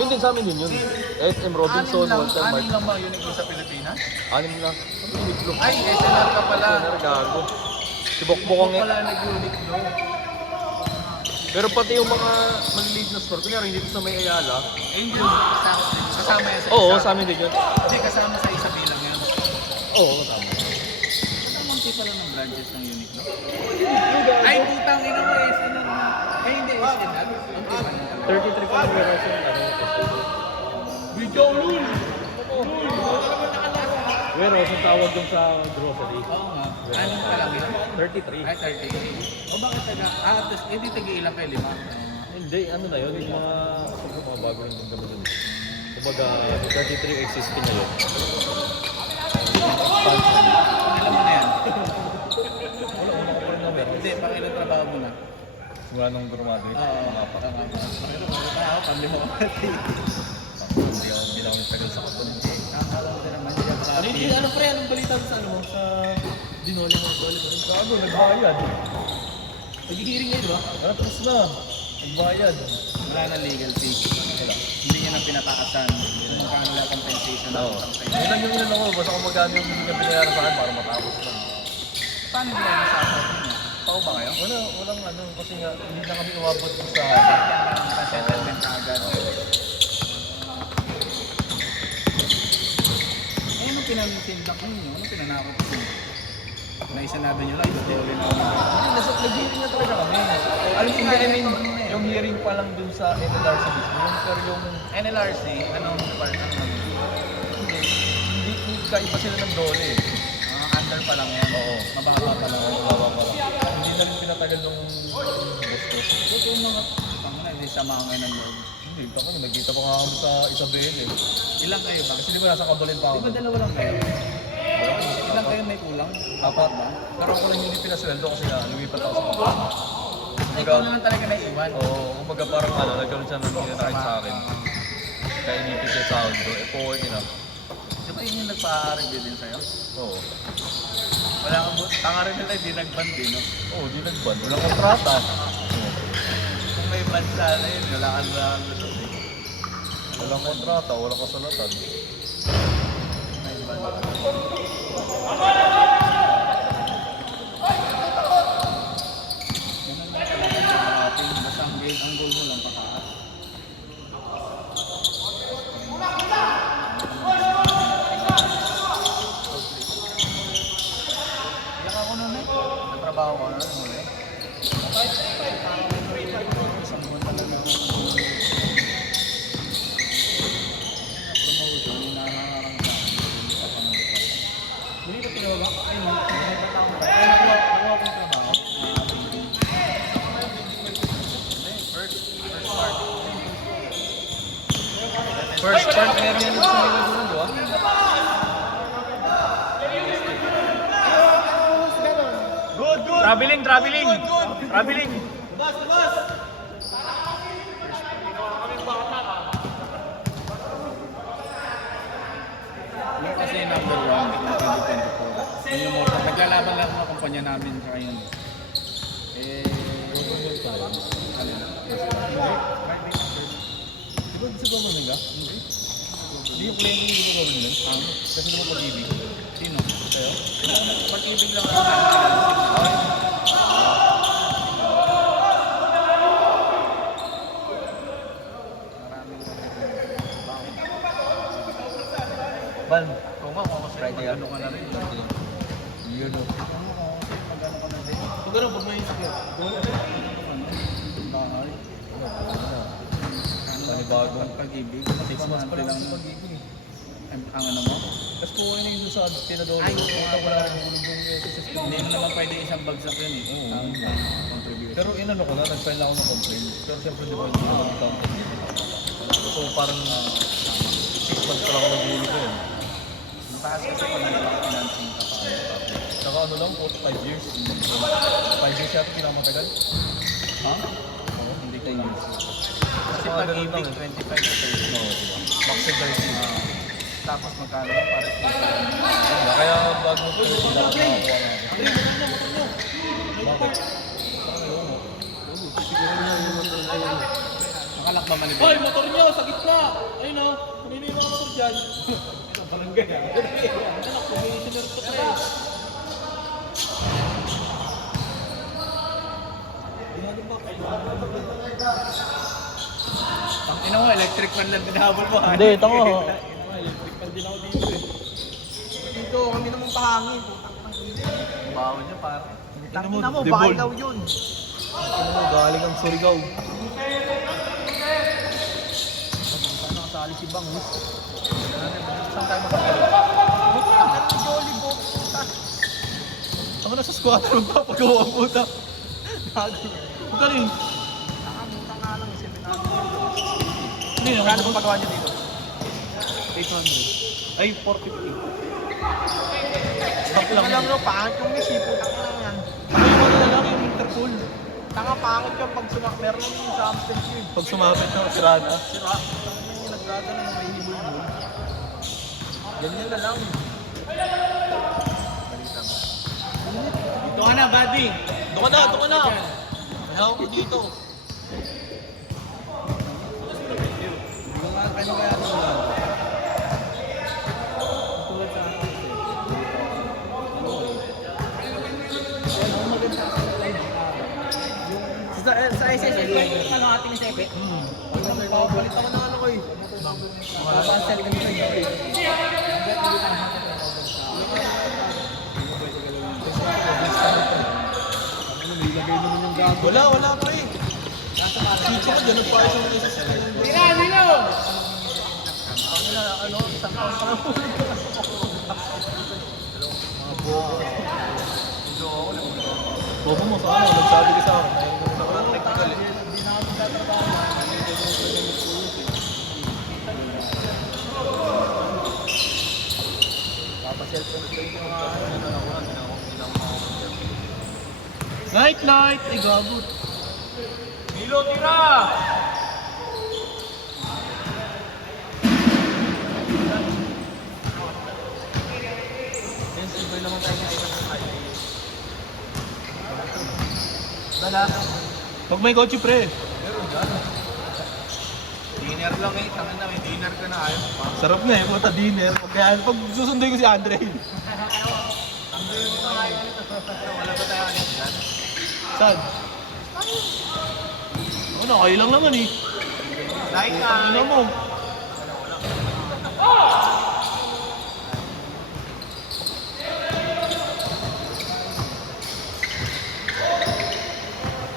Yun din sa amin din yun. SM Robinson, Walter Mart. Anim lang ba Uniqlo sa Pilipinas? 6 na. Uniqlo. Ay, SNR ka pala. SNR gago. Si Bokbok ang Hindi pala nag-Uniqlo. Pero pati yung mga maliliit na store, kunyari dito sa may Ayala. Angel, kasama yan sa isa. Oo, sa amin din yun. Hindi, kasama sa isa bilang yan. Oo, kasama. Ang munti pala ng branches ng Uniqlo. Ay, putang ina mo, SNR na. Ay, hindi, SNR. Ang tipan na. 33 kilometers yung ano. Video lul! Warehouse ang tawag dun sa grocery. Oo nga. Anong ka lang yun? 33. Ay, 33. O bakit tapos hindi tagi-ilang kayo, 5? Hindi, ano na yun, yung mga bago rin din kami dun. Kumbaga, 33 existing na yun. Alam mo na yan. Wala, una ko pa rin number. Hindi, pang ilang trabaho mo na? Simula nung graduate, mga pa. Pamili mo. Hindi ako bilang tagal sa kapon. Alam ko naman siya. Ano pre, anong balita sa ano mo? Sa Dinole mo, Dole mo? Gago, nagbayad. Nag-hearing ngayon, di ba? Ah, tapos na. Nagbayad. Wala na legal fee. Hindi niya nang pinatakasan. Magkano lang compensation na utang sa'yo. Yun lang yung ilan ako, basta kung magkano yung hindi ka binayaran sa akin para matapos lang. Paano nila yung sasabot niya? Pao ba kayo? Walang ano, kasi nga hindi na kami umabot dun sa... Settlement agad. Eh, anong pinag-sindak ninyo? Anong pinanakot ninyo? Na isanabi nyo lang, ito ulit na ako. Nag-hearing na talaga kami. Alam hindi, I mean, yung hearing pa lang dun sa NLRC mismo. Pero yung... NLRC, anong department naman? Hindi kaiba sila ng Dole eh. Under pa lang yan. Oo. Mababa pa lang. Mababa pa lang. Hindi na rin pinatagal nung gusto. Ito yung mga panguna, hindi sama ngayon ng loob. Hindi, ako nagkita pa nga kami sa Isabel eh. Ilang kayo ba? Kasi di ba nasa Kabalin pa ako? Di ba dalawa lang kayo? Ilang kayo may kulang? Apat ba? Pero ako lang hindi pinasweldo kasi nga lumipat ako sa Kabalin. Ay, ikaw na lang talaga naiiwan. Oo, kumbaga parang ano, nagkaroon siya ng hinatahit sa akin. Kaya inipit siya sa sahod ko. Eh, okay na. Di ba yun yung nagpa-review din sa'yo? Oo. Wala kang tanga rin nila, hindi nag-band din, no? Oo, di nagban. Walang kontrata. Kung may band sana yun, wala ka na lusot eh. Walang kontrata, walang kasalatan. May band. Ganun lang talaga yung ating basta ang goal mo lang pataas. Iyak ako nun eh. Nagtrabaho ko nun eh. Isang buwan talaga ako. Promotion, yung nangangarang sa akin. Hindi pa pang-department. Hindi ka tinawa? Ay, nagtatakot ako. Ay, nakuha ko yung trabaho. First part, meron yan sa nila doon, di ba? Traveling! Yung kasi number 1 ng 2024. Yun yung motor. Naglalaban lang ng kumpanya namin sa ngayon. Eh, alin? Di ba gusto ba mo nga? Hindi. Hindi yung claim yung gusto ko rin yun. Kasi naman pag-ibig. Sino? Kaya? Pag-ibig lang ang namin. Maraming Ban. kung nga, kung kasi Friday ano ka na rin. Yun o. Magano ka na rin. Pag ano, pag may sakit. Bahay. Panibagong Pag-ibig. 6 months pa lang lang. sa pag-ibig. Ang ano mo? Tapos kung ano yung sa tinadolo. Ay, wala rin hulog yung SSS. Hindi mo naman pwede isang bagsak yun eh. Oo. Ang contribution. Pero inano ko na, nag-file ako ng complaint. Pero siyempre di ba hindi naman ito. So parang 6 months pa lang ako naghulog ko yun. Mataas kasi pag nag-financing ka pa. Saka ano lang po, 5 years. 5 years yata pinakamatagal. Ha? Oo, Hindi ko lang. Kasi Mga ganun pag-ibig, lang 25 to 30. Oo, diba? Maxi 30. Tapos magkano lang para sa Kaya bago ko yung nakakuha natin. Bakit? Nakalak Hoy, mamanibig. motor niyo sa gitna! Ayun o, kanina yung mga motor dyan. Isang barangay ah. Anak ko, may sinerto pa eh. Ina mo, electric fan lang dinahabol mo. Hindi, ito ko. Electric fan din ako dito eh. Dito, kami naman pahangin. Baho niya pare. Tangina mo, Debol. bahay daw yun. Ano, galing ang Surigao. Saan nakasali si Bangus? Saan tayo makakalo? Ang Jolly Bob. Ako na sa squatter, magpapagawa ang puta. Gago. Puta rin. Nakamuta nga lang, isipin natin. Hindi, Kano pa pagawa niyo dito? 800. Ay, 450. Stock Lang lang. lang no, pangit yung miss, putang lang yan. Ay, yung ano na lang yung Interpol. Tanga pangit yung pag sumak, meron lang yung sample yun. Pag sumapit na, sirada. Sira, tangina yung nagdadala ng may hibol-hibol. Ganyan na lang. Ito ka na, buddy. Doon ka na, doon ka na. Ayaw ko dito. Ano kaya ito? Tulad sa akin. Sa SSL ko yung ano ating sepe. Papalit ako ng ano ko eh. Papansel ka nito eh. Nilagay naman yung gago. Wala pa eh. Chicho ka, ganun pa isang isa sa Tira, Nilo! Ano, isang taon pa lang. Bobo mo sa ano, nagsabi ka sa akin. Mayroon mo na technical eh. Papaselfon ko yung mga Night, night! Ay, gabot. Nilo, tira! Yan, simple naman tayo ngayon sa highway. Dala. Pag may kotse, pre. Dinner lang eh. Tangin na, may dinner ka na. Ayaw pa. Sarap na eh, puta dinner. Pag susunduin ko si Andre. Wala ba tayo alis dyan? Saan? Ano, kayo lang naman eh. Like na. Ano mo?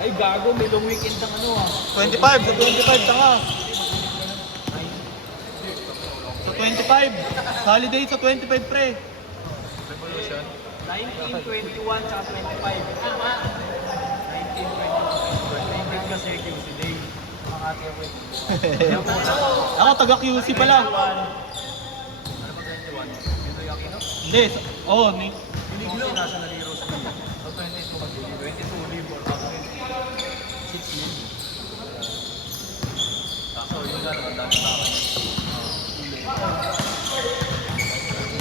Ay, gago, may long weekend ang ano ah. 25, sa 25, tanga. Sa 25. Sa holiday sa 25, pre. Revolution. 19, 21, tsaka 25. 19, 21. Favorite kasi QC Day. Makati ako eh. Ako, taga QC pala. Ano ba 21? Ito yung Aquino? Hindi, oo, ni... Biniglo. National Heroes ko. So 22 mag-ibig. 22 live or ako rin. 6 yun. Kaso yun nga naman dami sa akin.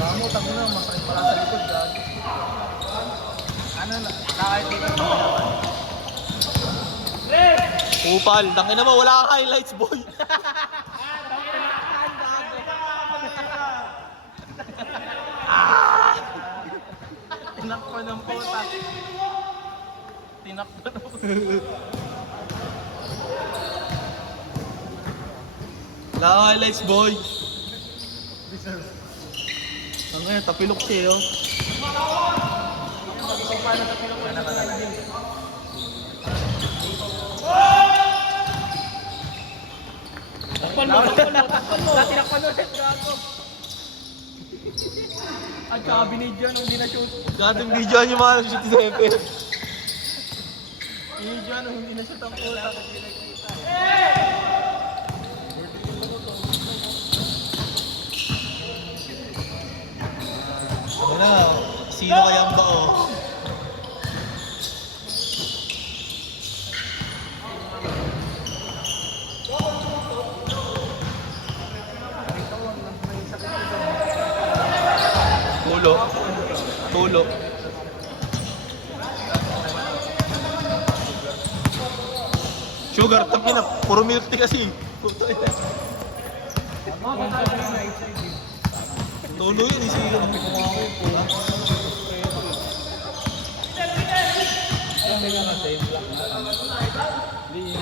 Mamo, tago na, masakit pala sa likod. Gago. Ano na? Kahit dito sa naman. Upal, tangin naman, wala kang highlights, boy. Tinakpa ng puta. Tinakpa ng puta. Wala kang highlights, boy. Tangin, tapilok siya, oh. Takpan mo, takpan mo, takpan mo. Tinakpa na ulit, gago. At saka binidyo nung di na-shoot. Gating video niyo mga shoot sa FF. Binidyo nung hindi na-shoot ang puta. Wala, sino kaya ang bao? Tulo. Tulo. Sugar, tangina, puro milk tea kasi. Puto ina. Tulo yun, isira ng Ayun, may nga kasi yung black na kami. Hindi,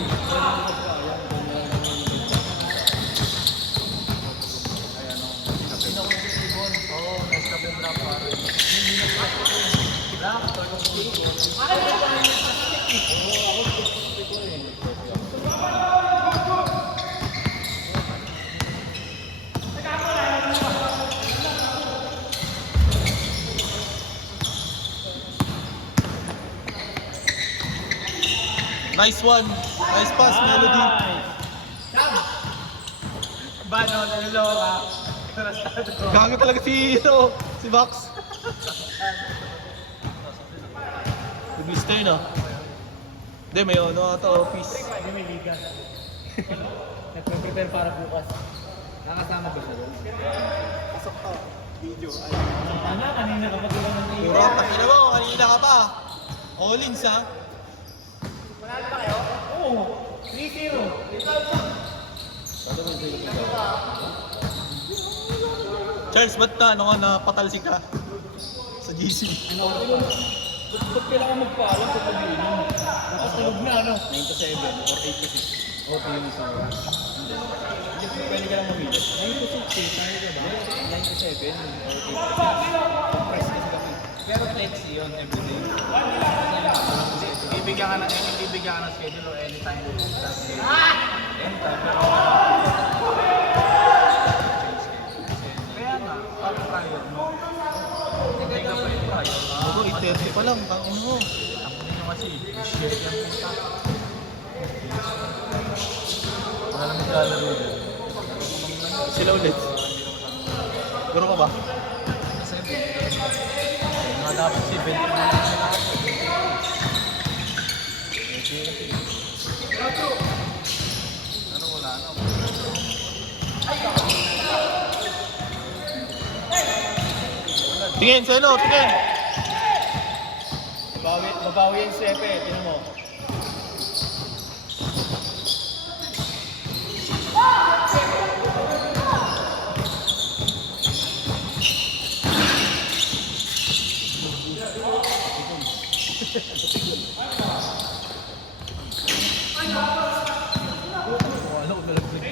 Nice one. Nice pass, Melody. Bano, niloloka. Gago talaga si Box. Nag-mister na. Hindi, may ano ata office. Hindi may liga. Nagpe-prepare para bukas. nakasama ba siya doon? Ano, kanina ka matulog ng iyo. Puro, takina mo, kanina ka pa. All-ins ha. Oo, 3-0. Charles, ba't na, ano ka, napatalsik ka? Sa GC. Ba't kailangan magpaalam kung pag-iinom? Tapos tulog na, ano? 9 to 7 or 8 to 6. O, tingin mo sa hindi pwede ka lang mamili. 9 to 6 eh, tayo ka ba? 9 to 7 or 8 to 6. Compress kasi kami. Pero flexi yun everyday. Bibigyan ka ng schedule or anytime. Anytime. Pero kaya nga, pag-trial mo. Hindi ka pa yung trial. Ako, 8:30 pa lang, tangin mo. Ako ninyo kasi, share yan punta. Wala naman lalaro dyan. Sila ulit. Guro ka ba? Kasi, mga dapat si Ben. Ano wala na? Tingin, Seno, tingin. Babawi yung sepe, tinan mo.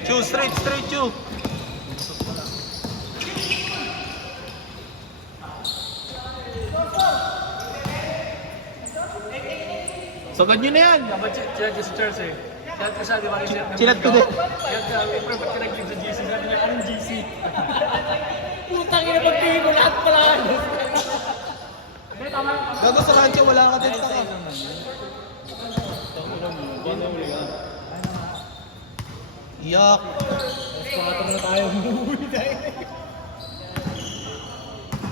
Chew, straight, chew. Sagad nyo na yan. Dapat chinag si Charles eh. Chinag ko siya, di ba? Chinag ko din. Chinag ka, may prefer ka nag-give sa GC. Sabi niya, anong GC? Putang ina, pagtingin mo lahat pala. Gago sa kancha, wala ka din taka. Iyak. Pakatong na tayo. Umuwi tayo.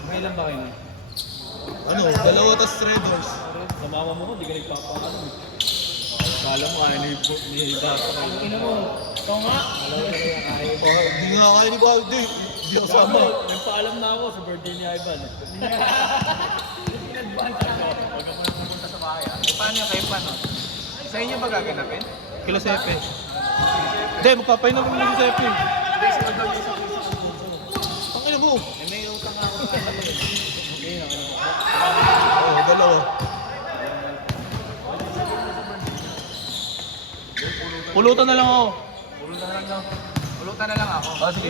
May ilan ba kayo na? Ano, dalawa tas 3 doors. Sa mama mo, di ka nagpapakano. Kala mo kaya ni Dato kayo. Ang ina mo, ito nga. Oh, hindi nga kaya ni Balde. Hindi ako sama. Nagpaalam na ako sa birthday ni Ivan. Pinag-banta ako. Huwag ako nang pumunta sa bahay. Paano yung kayo paano? Sa inyo ba gaganapin? Kila Sepe. Hindi, magpapainom kami ng Sepe. Hindi, sila daw yung sa Ang ina mo. may utang ako sa ano eh. Oo, dalawa. Pulutan na lang ako. Pulutan na lang ako. Ah, sige.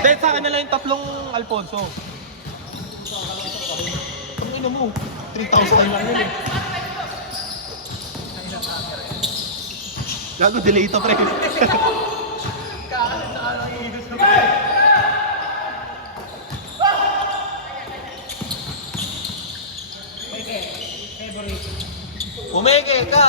Dahil sa akin na lang yung tatlong Alfonso. Ang ina mo. 3,000 lang yun eh. Gago, delay ito pre. Umeke ka!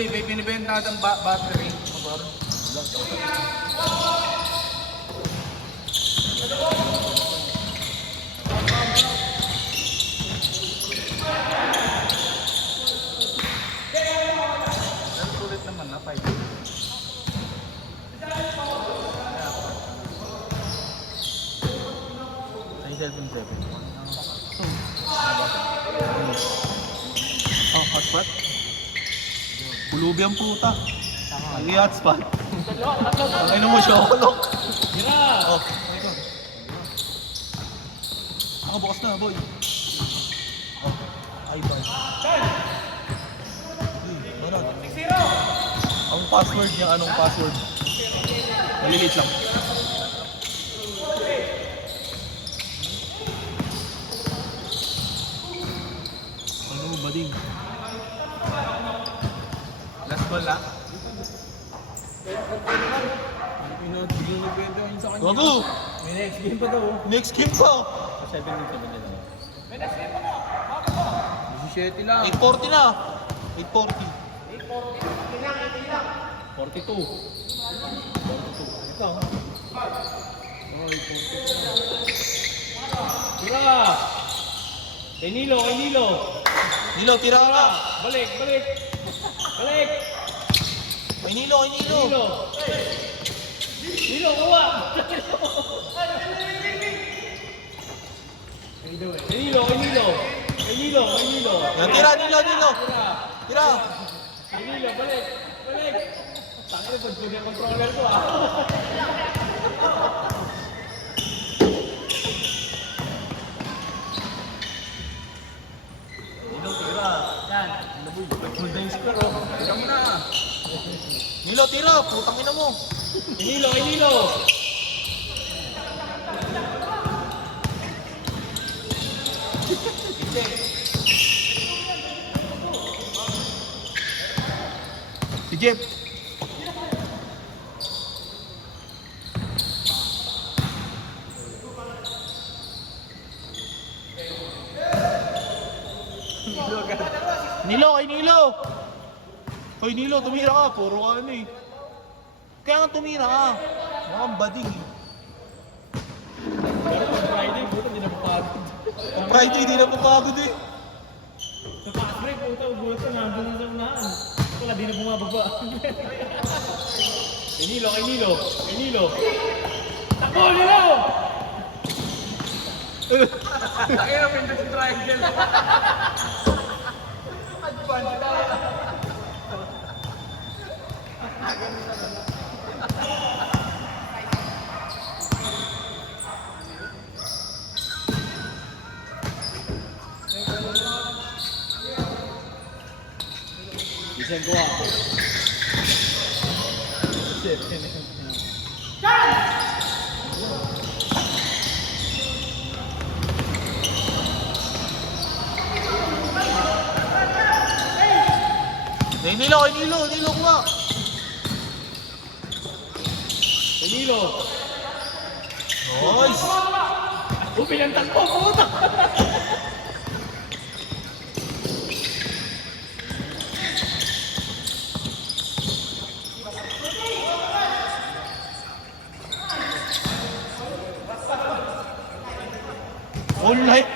Uy, may binibenta natin battery. Mabar. Ang sulit naman na 5. Ay, 7-7. Oh, hotspot? Pulubi ang puta. Hindi hotspot. Ang ino mo siya, kulok. Gira! Oh. Nakabukas na, boy. Oh, ay ba? Ano? Ang password niya, anong password? Maliliit lang. Ano, bading? Last ball lang. Biglang nagkwento yun sa kanya. Gago! May next game pa daw. Next game pa! 7 din nila. 17 lang. 840 na! 840. 42. Ito. Oh, 42. Tira! Kay Nilo, kay Nilo. Nilo, tira ka na! Balik, balik. Balik. Kay Nilo, kay Nilo! Nilo. Nilo, kuha. Kay Nilo, kay Nilo. Kay Nilo, kay Nilo. Yan, tira, Nilo, Nilo! Tira. Tira! Kay Nilo, balik. Balik. Tangin na, pag-tugay ang controller ko ah. Nilo, tira. Yan. Full time score oh. Tira mo na. Nilo, tira! Putang ina mo! Kay Nilo, kay Nilo. Si Jeff! Nilo, kay Nilo! Hoy Nilo, tumira ka. Puro ka ano eh. Kaya nga tumira ka. Mukhang bading eh. Pero pag Friday, buta, hindi na papagod. Ang Friday, di na papagod eh. Sa fast break, puta, buta, nandun na sa unahan. Wala, di na bumababa. Kay Nilo, kay Nilo. Kay Nilo. Takbo, Nilo! Ay, ang Windows triangle. Isang ko ako. Kay Nilo, kay Nilo, Nilo ko nga. Kay Nilo. Nice! Pinantang ko, puta! Online!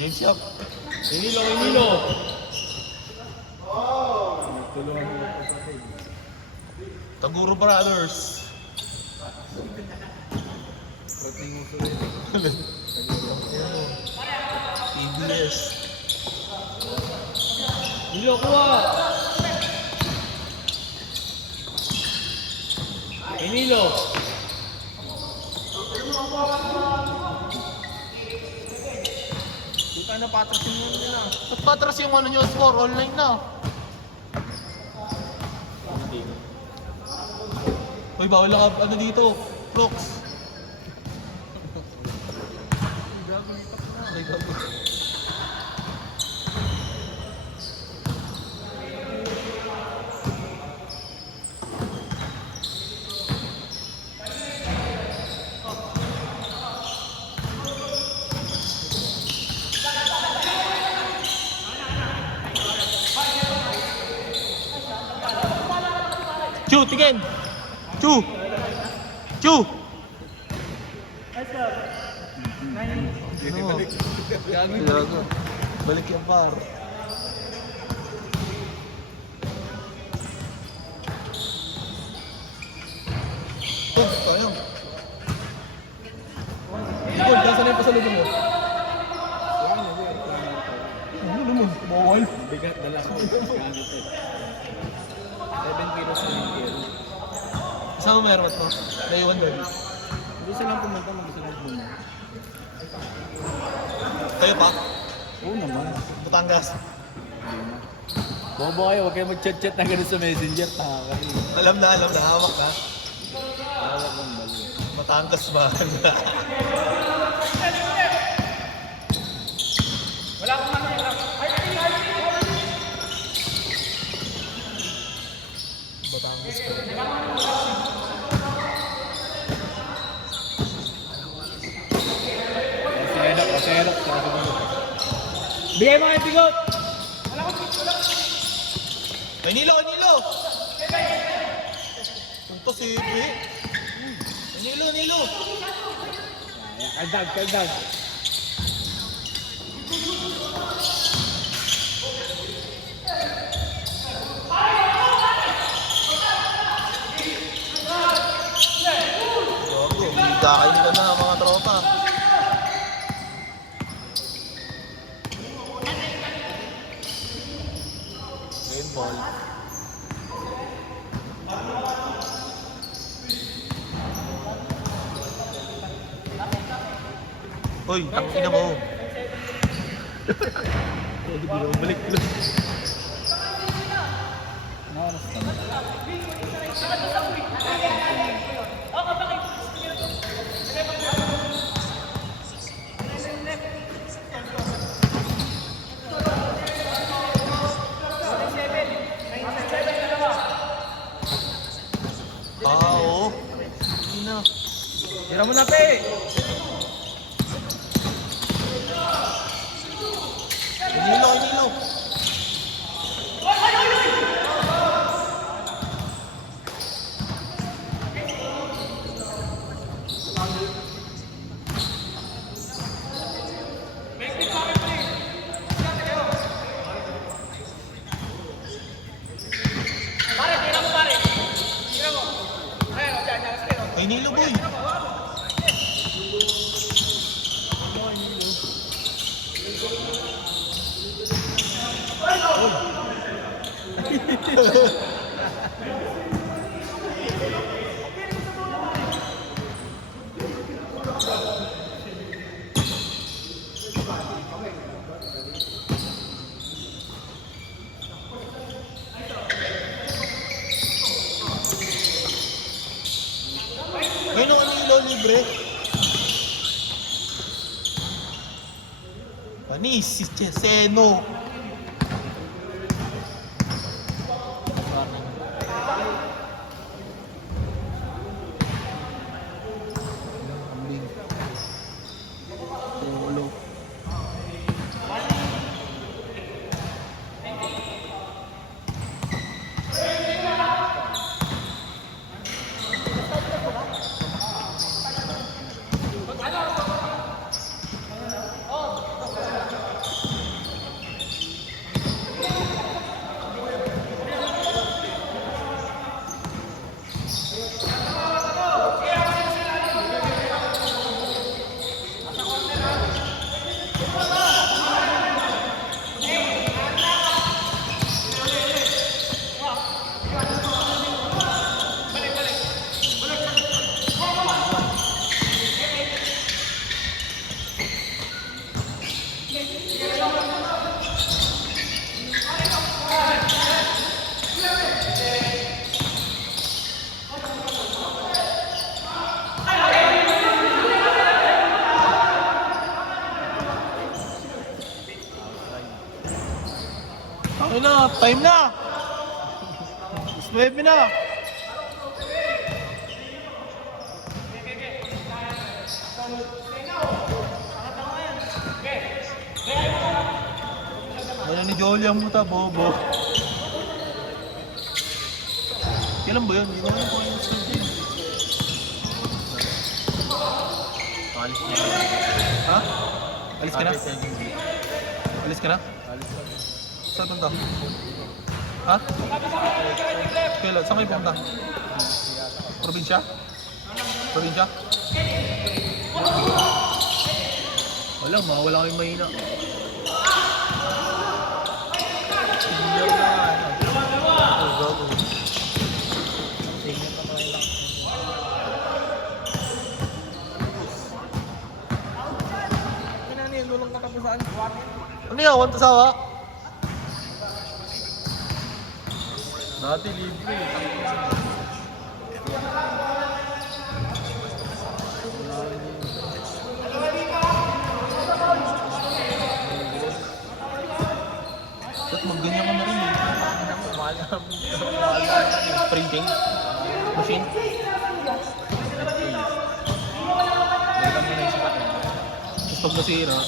Game shop. Kay Nilo, kay Nilo. Taguro Brothers. ABS. Nilo, kuha! Kay Nilo. Puta na patras yung muna nila. Ba't patras yung ano nyo score? Online na. Uy, bawal ka ano dito? Prox. Chu, tingin! Chu! Chu! Ano? Gago. Balik yung par. Oh, sayang. Nicole, nasa na yung pasalubong mo? Ano naman? Bawal. Bigat na lang. Gamit eh. 7 kilos na yung kilo. Isang mo meron mo? Naiwan doon. Hindi silang pumunta, mag-isa lang pumunta. Kayo pa? Oo naman. Batangas. Bobo kayo, huwag kayo mag-chat-chat na gano'n sa messenger. Taka kayo. Alam na, hawak na. Hawak ang balo. Batangas ba? Batangas ka. Kaserok. Bigay mo kayo bigot! Ay, Nilo! Punta si Ibe. Ay, Nilo! Kaldag. Gago, kakainin ka na mga tropa. Game ball. Hoy, tangina mo. Hindi mo balik. Oo. Hindi na. Tira mo na, pe! Nilo. Ay, Nilo, boy. Ngayon ang Nilo libre. Panis, si Cheseno. Ayun na, time na! 9 na! Ayaw ni Jolly ang muta, bobo. Kailan ba yun? Hindi ko alam kung yung skill yun. Alis na. Ha? Alis ka na? Alis ka na? Alis na. Saan punta? Ha? Kailan? Saan kayo punta? Probinsya? Probinsya? Wala, mawala kayong mahina. Senior na ano. Oh, gago. Senior na kayo lang. Kinani, lulong nakapasaan. Ano yan? One to sawa? Dati libre. Ba't magganyan ka na rin eh? Mahal na. Printing? Machine? Wala mo na yung sikat. Tapos pag nasira,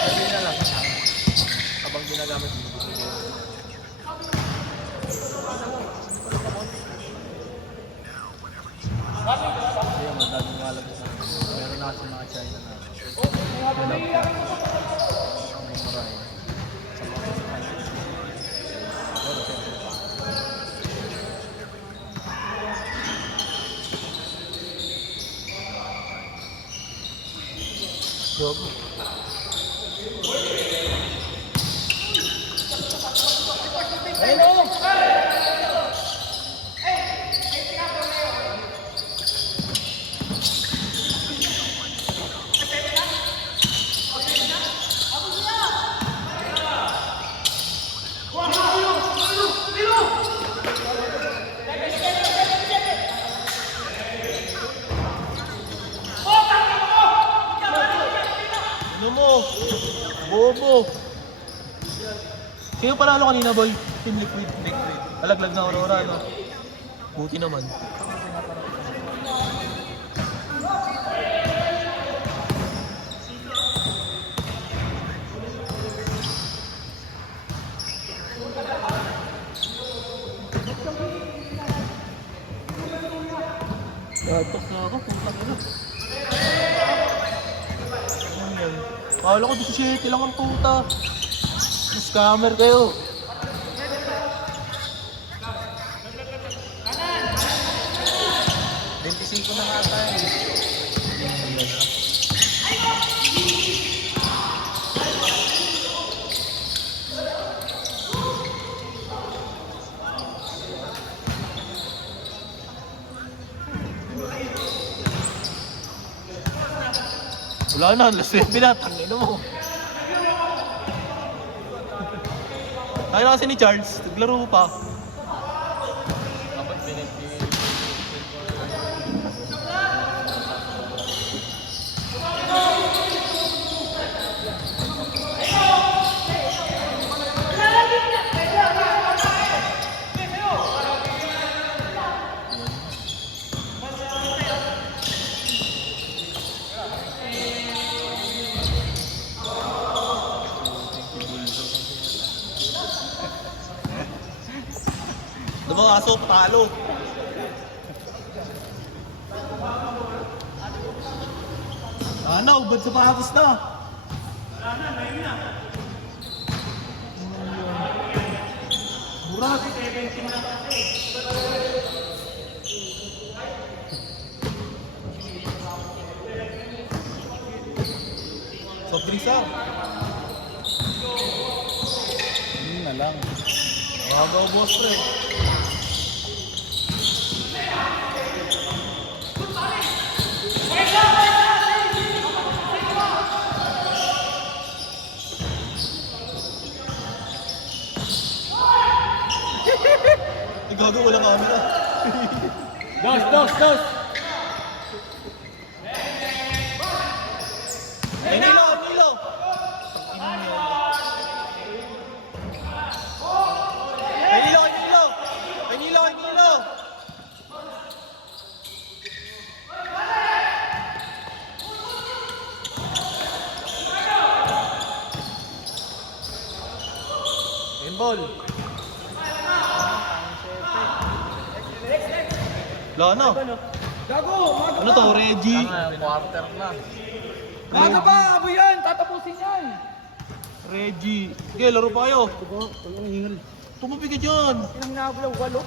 Pwede na lang. Habang ginagamit mo. Kasi yung madaming malagay sa akin. Meron na kasi mga China na. Wala pa. Ang mumurahin. Sa mga kasi pero siyempre pa. gago. Ayun o! Ano mo? Bobo! Sino panalo kanina, boy? Team Liquid. Alaglag na Aurora, no? Buti naman. Gatok na ako, putang ina. Ano yan? Akala ko 17 lang ang puta. Scammer kayo. Siko na nga tayo. Wala na, last 7 na. Tangin mo. Tayo na kasi ni Charles. Naglaro pa. Dapat piniti. Mga aso, talo. Ano, ubad sa patos na. Burak. Soft drinks ah. Yun na lang. Agaw boss pre. Gago, walang camera. Dos! Ay, nilaw! Ball. Wala na. Gago! Maga Ano to, Reggie? Quarter na. Maga pa! Abo yan! Tatapusin yan! Reggie. Okay, laro pa kayo. Tumabi ka dyan. Yung hinabla, walo.